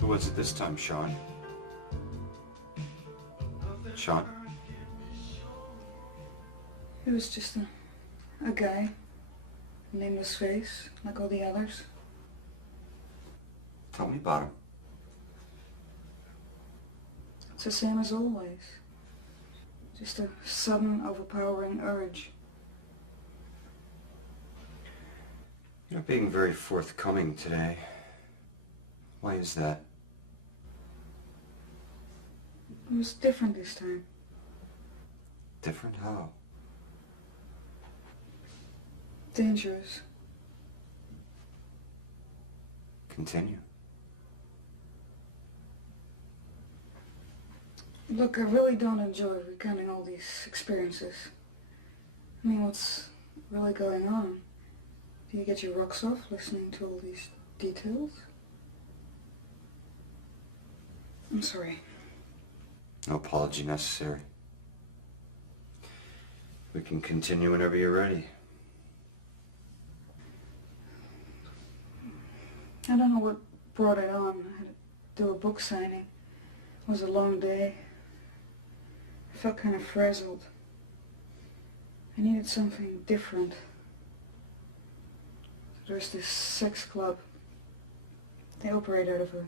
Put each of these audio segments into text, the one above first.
Who was it this time, Sean? Sean? He was just a guy. A nameless face, like all the others. Tell me about him. It's the same as always. Just a sudden, overpowering urge. You're not being very forthcoming today. Why is that? It was different this time. Different how? Dangerous. Continue. Look, I really don't enjoy recounting all these experiences. I mean, what's really going on? Do you get your rocks off listening to all these details? I'm sorry. No apology necessary. We can continue whenever you're ready. I don't know what brought it on. I had to do a book signing. It was a long day. I felt kind of frazzled. I needed something different. There's this sex club. They operate out of a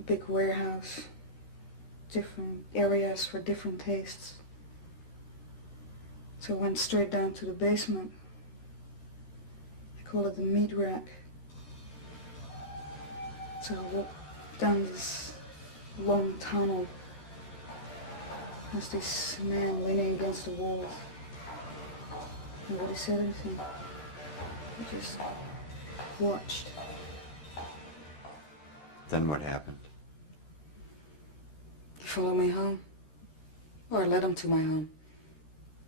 big warehouse. Different areas for different tastes. So I went straight down to the basement. They call it the meat rack. So I walked down this long tunnel. There's this man leaning against the wall. Nobody said anything. I just watched. Then what happened? He followed me home. Or I led him to my home.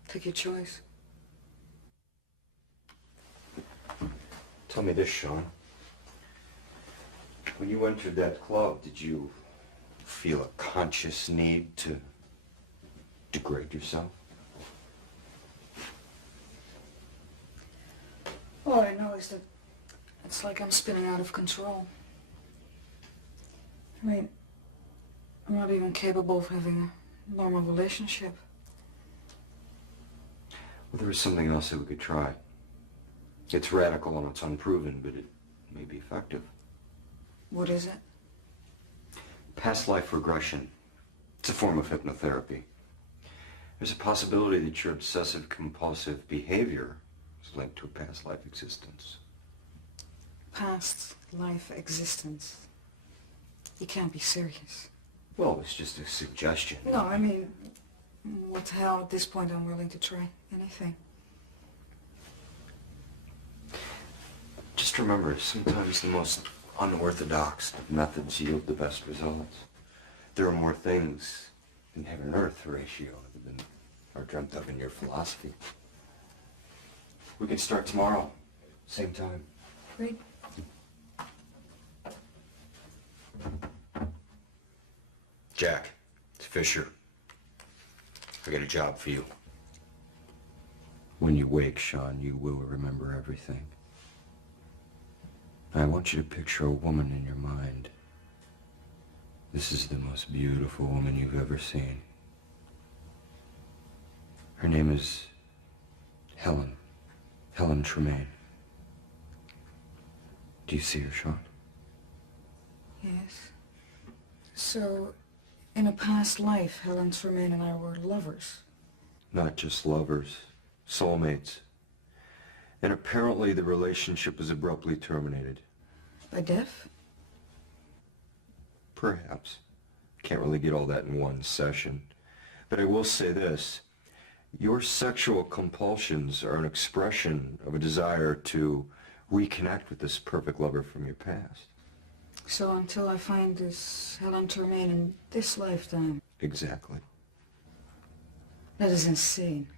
Take your choice. Tell me this, Sean. When you entered that club, did you feel a conscious need to degrade yourself? All I know is that it's like I'm spinning out of control. I mean, I'm not even capable of having a normal relationship. Well, there is something else that we could try. It's radical and it's unproven, but it may be effective. What is it? Past life regression. It's a form of hypnotherapy. There's a possibility that your obsessive compulsive behavior is linked to a past life existence. Past life existence. You can't be serious. Well, it's just a suggestion. No, I mean, what the hell, at this point I'm willing to try anything. Just remember, sometimes the most unorthodox of methods yield the best results. There are more things than heaven and earth, Horatio, than are dreamt of in your philosophy. We can start tomorrow, same time. Great. Jack, it's Fisher. I got a job for you. When you wake, Sean, you will remember everything. I want you to picture a woman in your mind. This is the most beautiful woman you've ever seen. Her name is Helen. Helen Tremaine. Do you see her, Sean? Yes. So, in a past life, Helen Tremaine and I were lovers. Not just lovers, soulmates. And apparently the relationship was abruptly terminated. By death? Perhaps. Can't really get all that in one session. But I will say this. Your sexual compulsions are an expression of a desire to reconnect with this perfect lover from your past. So until I find this Helen Tremaine in this lifetime. Exactly. That is insane.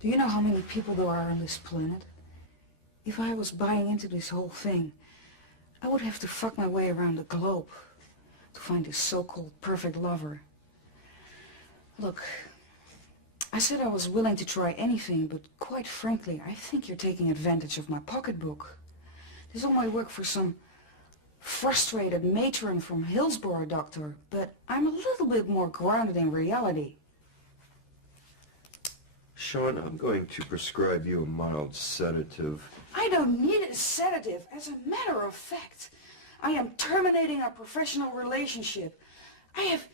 Do you know how many people there are on this planet? If I was buying into this whole thing, I would have to fuck my way around the globe to find this so-called perfect lover. Look, I said I was willing to try anything, but quite frankly, I think you're taking advantage of my pocketbook. This all might work for some frustrated matron from Hillsborough, Doctor, but I'm a little bit more grounded in reality. Sean, I'm going to prescribe you a mild sedative. I don't need a sedative. As a matter of fact, I am terminating a professional relationship. I have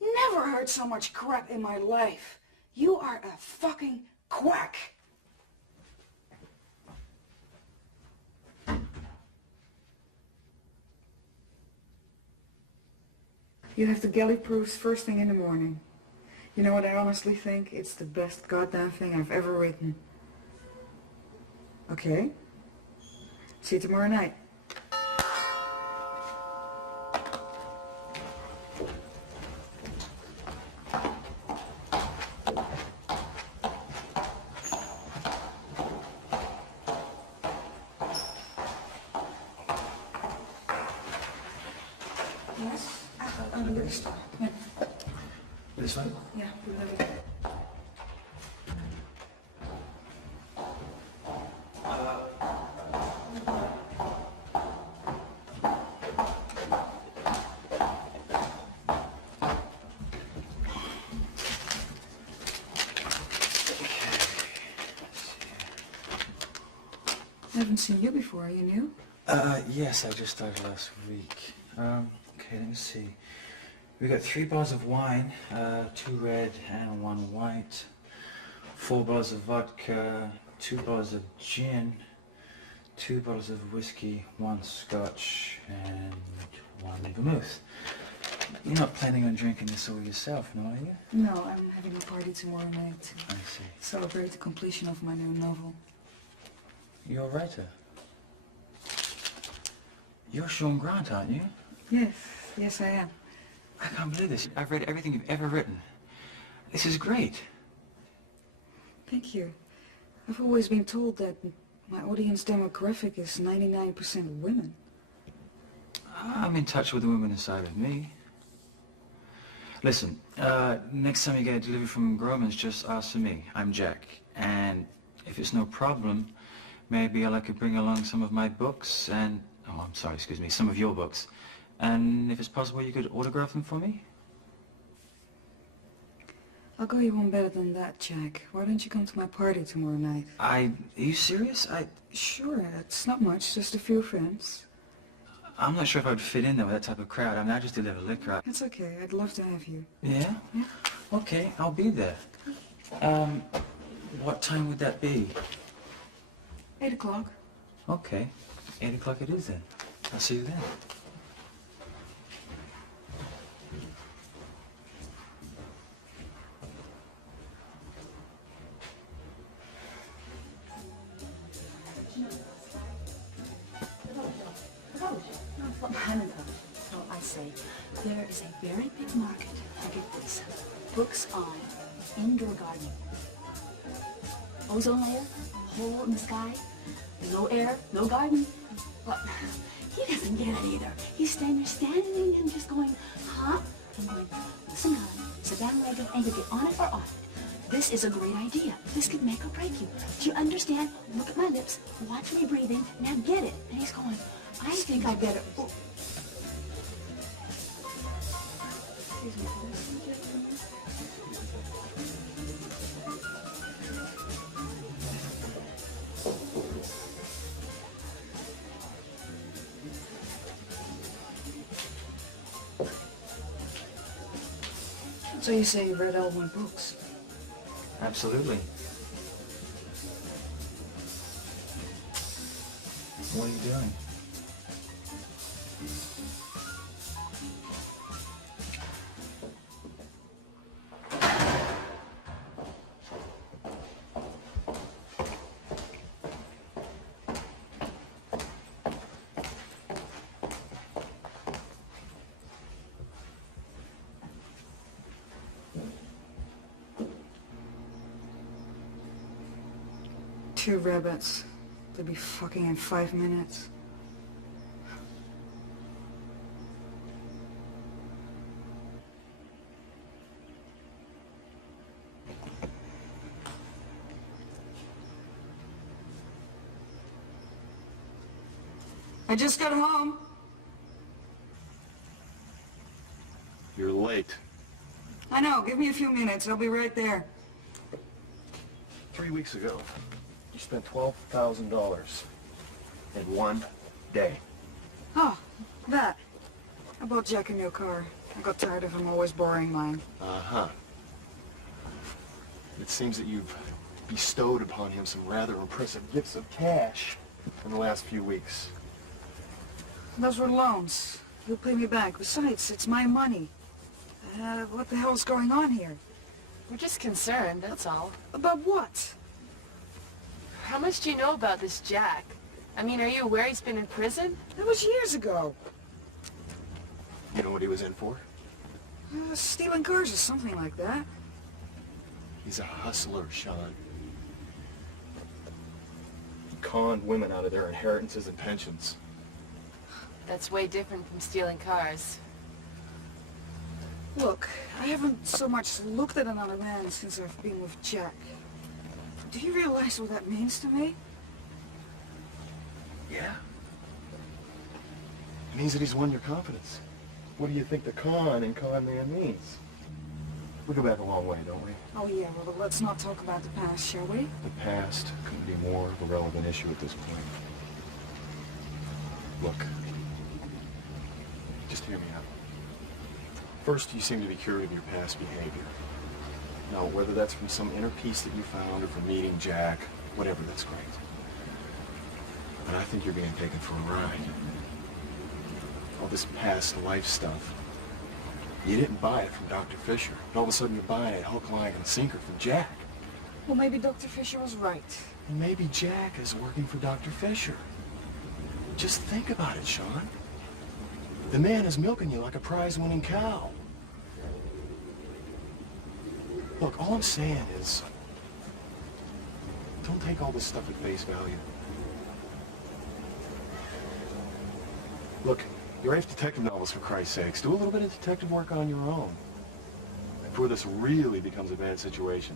never heard so much crap in my life. You are a fucking quack. You have the galley proofs first thing in the morning. You know what I honestly think? It's the best goddamn thing I've ever written. Okay? See you tomorrow night. Yes? I'll do this. Yeah. This way? Yeah, we love it. I haven't seen you before. Are you new? Yes, I just started last week. Okay, let me see. We got 3 bars of wine, 2 red and 1 white, 4 bars of vodka, 2 bars of gin, 2 bottles of whiskey, 1 scotch, and 1 vermouth. You're not planning on drinking this all yourself, no, are you? No, I'm having a party tomorrow night to I see. celebrate the completion of my new novel. You're a writer. You're Sean Grant, aren't you? Yes, yes I am. I can't believe this. I've read everything you've ever written. This is great. Thank you. I've always been told that my audience demographic is 99% women. I'm in touch with the women inside of me. Listen, next time you get a delivery from Groman's, just ask for me. I'm Jack. And if it's no problem, maybe I could bring along some of my books and... Oh, I'm sorry, excuse me, some of your books. And if it's possible, you could autograph them for me? I'll go you one better than that, Jack. Why don't you come to my party tomorrow night? Are you serious? Sure, it's not much, just a few friends. I'm not sure if I would fit in there with that type of crowd. I mean, I just deliver liquor. It's okay, I'd love to have you. Yeah? Yeah. Okay, I'll be there. What time would that be? 8 o'clock. Okay, 8 o'clock it is then. I'll see you then. So I say, there is a very big market for, get this, books on indoor gardening. Ozone layer, hole in the sky, no air, no garden. But he doesn't get it either. He's standing and just going, huh? I'm going, listen, hon, sit down, Reagan, and you get on it or off it. This is a great idea. This could make or break you. Do you understand? Look at my lips. Watch me breathing. Now get it. And he's going, I think I better... Oh. Excuse me, can I see you for a minute? So you say you read all my books? Absolutely. What are you doing? Two rabbits. They'll be fucking in 5 minutes. I just got home. late. I know. Give me a few minutes. I'll be right there. 3 weeks ago, you spent $12,000 in 1 day. Oh, that. I bought Jack a new car. I got tired of him always borrowing mine. Uh-huh. It seems that you've bestowed upon him some rather impressive gifts of cash in the last few weeks. Those were loans. He'll pay me back. Besides, it's my money. What the hell's going on here? We're just concerned, that's all. About what? How much do you know about this Jack? I mean, are you aware he's been in prison? That was years ago. You know what he was in for? Stealing cars or something like that. He's a hustler, Sean. He conned women out of their inheritances and pensions. That's way different from stealing cars. Look, I haven't so much looked at another man since I've been with Jack. Do you realize what that means to me? Yeah. It means that he's won your confidence. What do you think the con in con man means? We go back a long way, don't we? Oh yeah, well let's not talk about the past, shall we? The past couldn't be more of a relevant issue at this point. Look, just hear me out. First, you seem to be cured of your past behavior. Now, whether that's from some inner peace that you found or from meeting Jack, whatever, that's great. But I think you're being taken for a ride. All this past life stuff. You didn't buy it from Dr. Fisher. And all of a sudden you're buying it hook, line, and sinker from Jack. Well, maybe Dr. Fisher was right. And maybe Jack is working for Dr. Fisher. Just think about it, Sean. The man is milking you like a prize-winning cow. Look, all I'm saying is, don't take all this stuff at face value. Look, you write detective novels, for Christ's sakes. Do a little bit of detective work on your own before this really becomes a bad situation.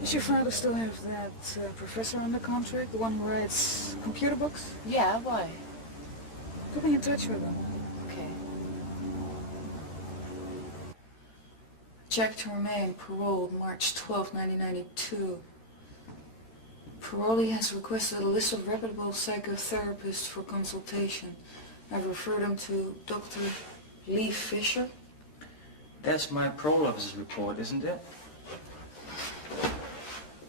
Does your father still have that professor under contract, the one who writes computer books? Yeah, why? Put me in touch with him. Okay. Jack Torme, paroled March 12, 1992. Parolee has requested a list of reputable psychotherapists for consultation. I've referred him to Dr. Lee Fisher. That's my parole officer's report, isn't it?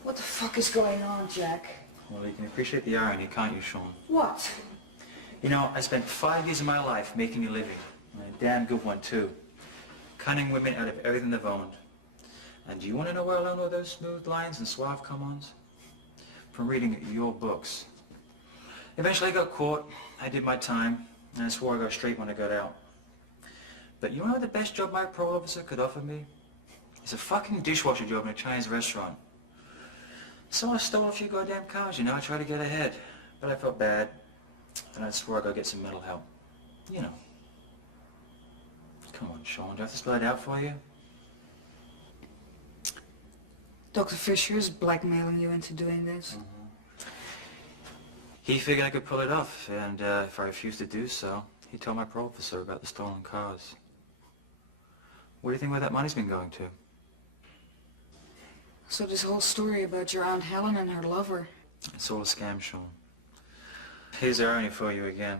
What the fuck is going on, Jack? Well, you can appreciate the irony, can't you, Sean? What? You know, I spent 5 years of my life making a living. And a damn good one, too. Cunning women out of everything they've owned. And do you want to know where I learned all those smooth lines and suave come-ons? From reading your books. Eventually I got caught, I did my time, and I swore I'd go straight when I got out. But you know what the best job my parole officer could offer me? It's a fucking dishwasher job in a Chinese restaurant. So I stole a few goddamn cars, you know, I tried to get ahead. But I felt bad, and I swore I'd go get some mental help. You know. Come on, Sean, do I have to spell it out for you? Dr. Fisher is blackmailing you into doing this? He figured I could pull it off, and if I refused to do so, he told my parole officer about the stolen cars. Where do you think where that money's been going to? So this whole story about your Aunt Helen and her lover... It's all a scam, Sean. Here's the irony for you again.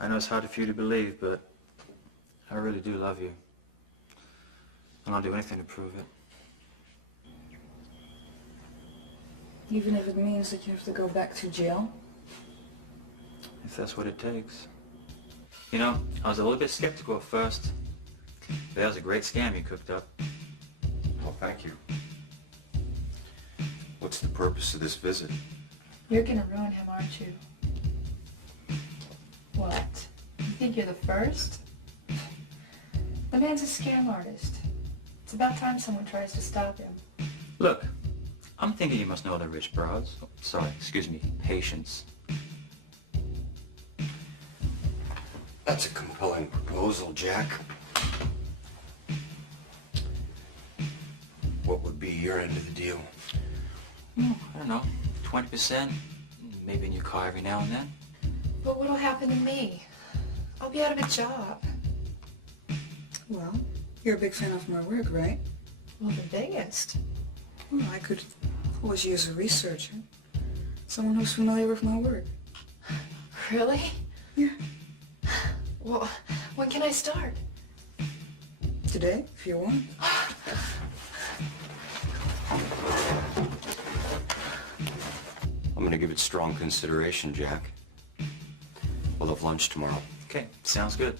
I know it's hard for you to believe, but I really do love you. And I'll do anything to prove it. Even if it means that you have to go back to jail? If that's what it takes. You know, I was a little bit skeptical at first. But that was a great scam you cooked up. Oh, thank you. What's the purpose of this visit? You're gonna ruin him, aren't you? What? You think you're the first? The man's a scam artist. It's about time someone tries to stop him. Look, I'm thinking you must know the rich broads. Oh, sorry, excuse me, patience. That's a compelling proposal, Jack. What would be your end of the deal? I don't know, 20%, maybe a new car every now and then. But what'll happen to me? I'll be out of a job. Well, you're a big fan of my work, right? Well, the biggest. Well, I could always use a researcher. Someone who's familiar with my work. Really? Yeah. Well, when can I start? Today, if you want. I'm gonna give it strong consideration, Jack. We'll have lunch tomorrow. Okay, sounds good.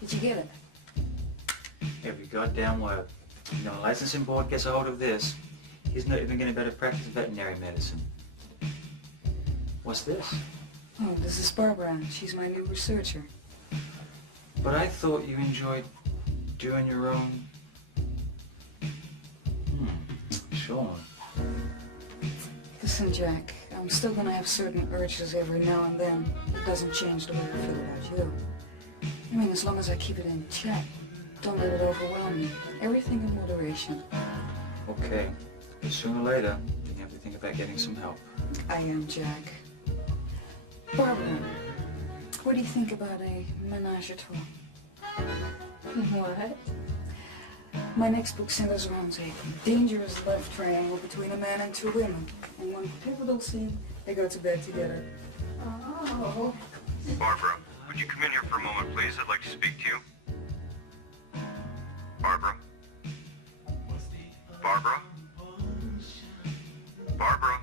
Did you get it? Every goddamn word. You know, a licensing board gets a hold of this, he's not even going to be able to practice veterinary medicine. What's this? Oh, this is Barbara. She's my new researcher. But I thought you enjoyed doing your own... Sure. Listen, Jack, I'm still gonna have certain urges every now and then. It doesn't change the way I feel about you. I mean, as long as I keep it in check. Don't let it overwhelm me. Everything in moderation. Okay. But sooner or later, you have to think about getting some help. I am, Jack. Barbara, what do you think about a menage a trois? What? My next book centers around a dangerous love triangle between a man and two women. In one pivotal scene, they go to bed together. Oh. Barbara, would you come in here for a moment, please? I'd like to speak to you. Barbara? Barbara? Barbara?